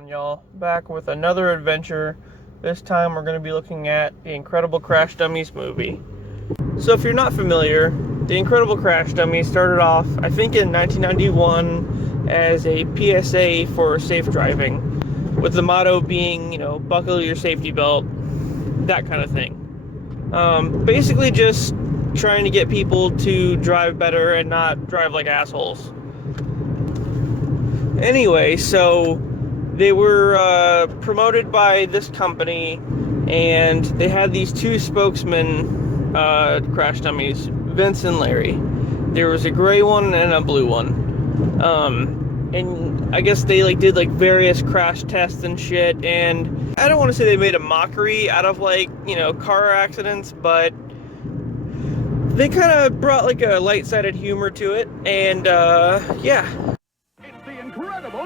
on, y'all? Back with another adventure. This time we're going to be looking at the Incredible Crash Dummies movie. So if you're not familiar, the Incredible Crash Dummies started off, I think in 1991, as a PSA for safe driving, with the motto being, buckle your safety belt, that kind of thing. Basically just trying to get people to drive better and not drive like assholes. Anyway, so they were promoted by this company, and they had these two spokesmen, Crash Dummies, Vince and Larry. There was a gray one and a blue one. And I guess they did various crash tests and shit, and I don't want to say they made a mockery out of car accidents, but they kind of brought a light-sided humor to it, and yeah.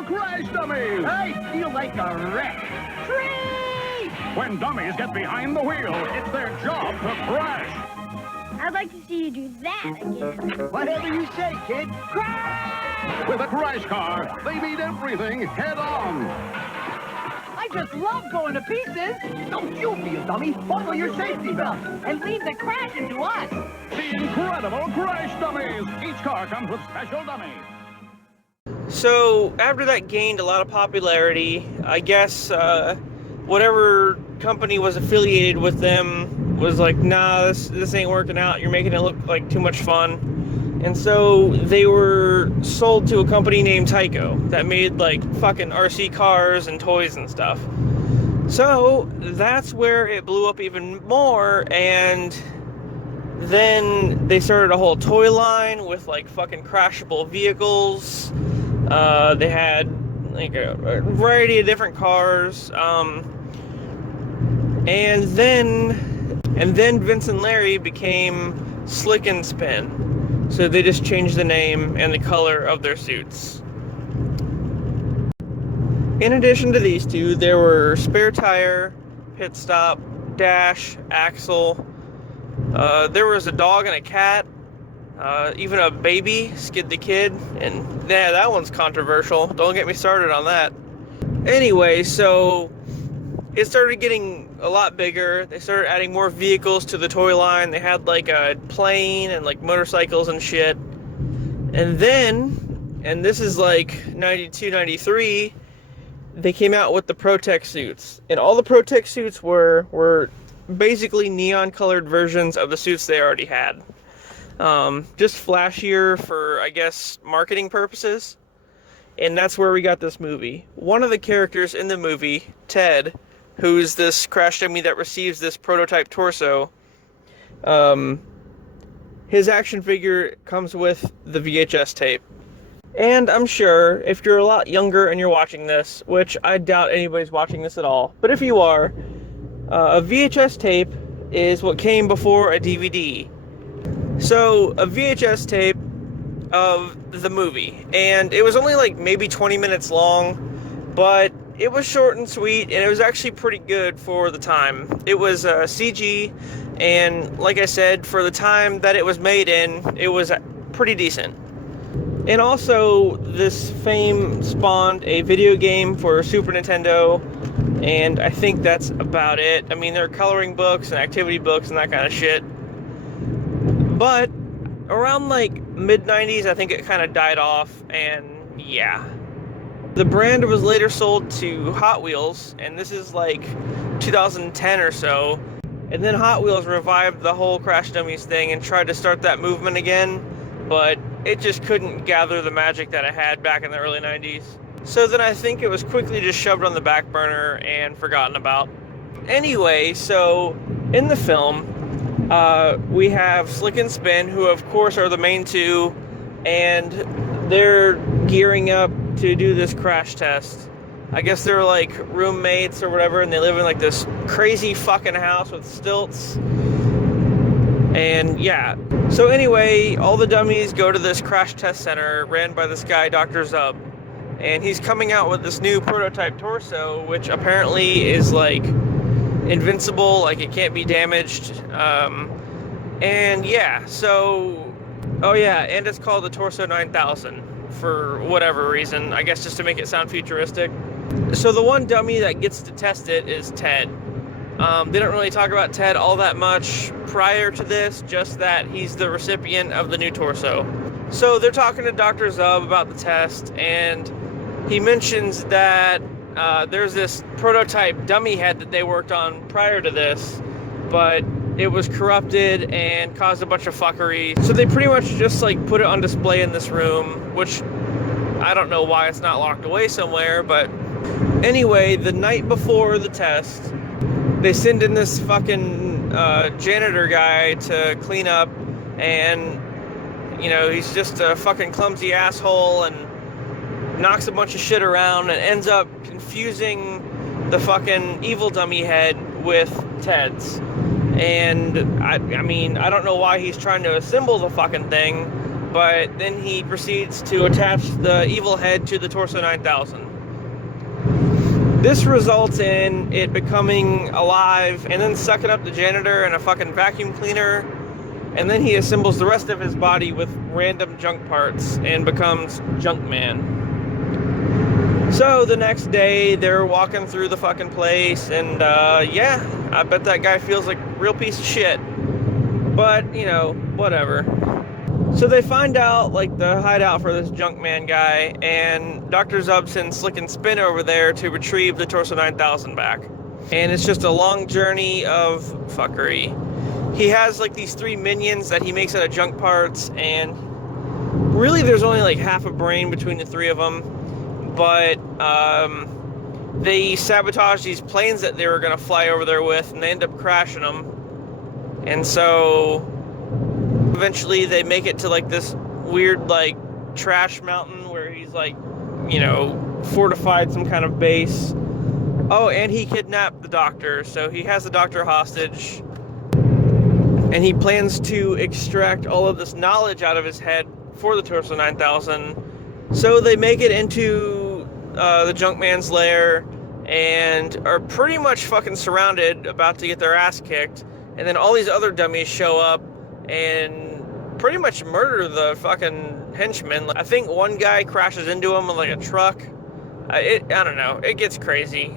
Crash Dummies! I feel like a wreck. Craze! When dummies get behind the wheel, it's their job to crash. I'd like to see you do that again. Whatever you say, kid. Crash! With a crash car, they meet everything head on. I just love going to pieces. Don't you be a dummy. Buckle your safety belt and leave the crashing to us. The Incredible Crash Dummies! Each car comes with special dummies. So, after that gained a lot of popularity, I guess whatever company was affiliated with them was like, nah, this ain't working out, you're making it look like too much fun. And so they were sold to a company named Tyco that made fucking RC cars and toys and stuff. So, that's where it blew up even more, and then they started a whole toy line with fucking crashable vehicles. They had a variety of different cars, and then Vince and Larry became Slick and Spin, so they just changed the name and the color of their suits. In addition to these two, there were Spare Tire, Pit Stop, Dash, Axle. There was a dog and a cat. Even a baby, Skid the Kid, and yeah, that one's controversial. Don't get me started on that. Anyway, so it started getting a lot bigger. They started adding more vehicles to the toy line. They had a plane and motorcycles and shit. And then, and this is 92, 93, they came out with the Protect suits. And all the Protect suits were basically neon colored versions of the suits they already had. Just flashier for, I guess, marketing purposes. And that's where we got this movie. One of the characters in the movie, Ted, who's this crash dummy that receives this prototype torso, his action figure comes with the VHS tape. And I'm sure if you're a lot younger and you're watching this, which I doubt anybody's watching this at all, but if you are, a VHS tape is what came before a DVD. So, a VHS tape of the movie, and it was only maybe 20 minutes long, but it was short and sweet, and it was actually pretty good for the time. It was CG, and like I said, for the time that it was made in, it was pretty decent. And also, this fame spawned a video game for Super Nintendo, and I think that's about it. I mean, there are coloring books and activity books and that kind of shit. But around mid-90s, I think it kind of died off, and yeah. The brand was later sold to Hot Wheels, and this is 2010 or so. And then Hot Wheels revived the whole Crash Dummies thing and tried to start that movement again, but it just couldn't gather the magic that it had back in the early 90s. So then I think it was quickly just shoved on the back burner and forgotten about. Anyway, so in the film, we have Slick and Spin, who of course are the main two, and they're gearing up to do this crash test. I guess they're roommates or whatever, and they live in this crazy fucking house with stilts. And yeah. So anyway, all the dummies go to this crash test center ran by this guy, Dr. Zub. And he's coming out with this new prototype torso, which apparently is invincible, it can't be damaged, and yeah, so, oh yeah, and it's called the Torso 9000, for whatever reason, I guess just to make it sound futuristic. So the one dummy that gets to test it is Ted. They don't really talk about Ted all that much prior to this, just that he's the recipient of the new torso. So they're talking to Dr. Zub about the test, and he mentions that there's this prototype dummy head that they worked on prior to this, but it was corrupted and caused a bunch of fuckery. So they pretty much just like put it on display in this room, which I don't know why it's not locked away somewhere, but anyway, the night before the test, they send in this fucking janitor guy to clean up, and you know, he's just a fucking clumsy asshole and knocks a bunch of shit around and ends up confusing the fucking evil dummy head with Ted's. And I mean, I don't know why he's trying to assemble the fucking thing, but then he proceeds to attach the evil head to the Torso 9000. This results in it becoming alive and then sucking up the janitor and a fucking vacuum cleaner, and then he assembles the rest of his body with random junk parts and becomes Junkman. So the next day, they're walking through the fucking place, and yeah, I bet that guy feels like a real piece of shit. But, you know, whatever. So they find out, like, the hideout for this Junkman guy, and Dr. Zub sends Slick and Spin over there to retrieve the Torso 9000 back. And it's just a long journey of fuckery. He has, like, these 3 minions that he makes out of junk parts, and really there's only, like, half a brain between the 3 of them. But they sabotage these planes that they were going to fly over there with, and they end up crashing them. And so eventually they make it to like this weird like trash mountain where he's like, you know, fortified some kind of base. Oh, and he kidnapped the doctor, so he has the doctor hostage. And he plans to extract all of this knowledge out of his head for the Torso 9000. So they make it into the Junkman's lair and are pretty much fucking surrounded, about to get their ass kicked. And then all these other dummies show up and pretty much murder the fucking henchmen. I think one guy crashes into him with like a truck. I don't know. It gets crazy.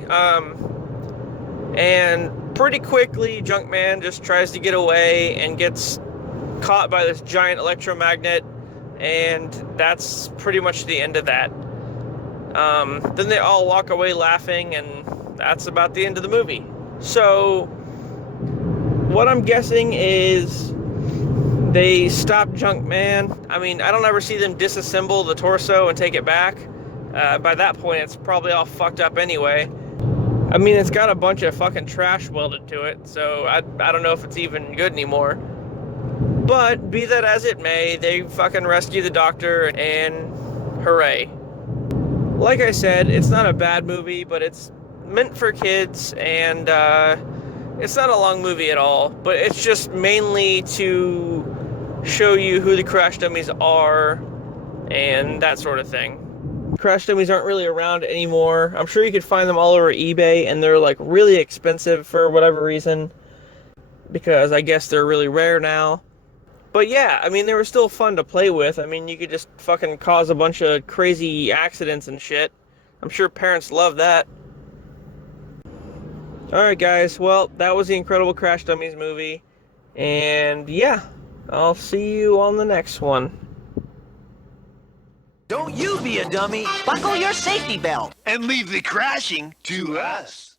And pretty quickly, Junkman just tries to get away and gets caught by this giant electromagnet. And that's pretty much the end of that. Then they all walk away laughing, and that's about the end of the movie. So, what I'm guessing is they stop Junkman. I mean, I don't ever see them disassemble the torso and take it back. By that point, it's probably all fucked up anyway. I mean, it's got a bunch of fucking trash welded to it, so I don't know if it's even good anymore. But, be that as it may, they fucking rescue the doctor, and hooray. Like I said, it's not a bad movie, but it's meant for kids, and it's not a long movie at all, but it's just mainly to show you who the Crash Dummies are, and that sort of thing. Crash Dummies aren't really around anymore. I'm sure you could find them all over eBay, and they're like really expensive for whatever reason, because I guess they're really rare now. But yeah, I mean, they were still fun to play with. I mean, you could just fucking cause a bunch of crazy accidents and shit. I'm sure parents love that. Alright guys, well, that was the Incredible Crash Dummies movie. And yeah, I'll see you on the next one. Don't you be a dummy. Buckle your safety belt. And leave the crashing to us.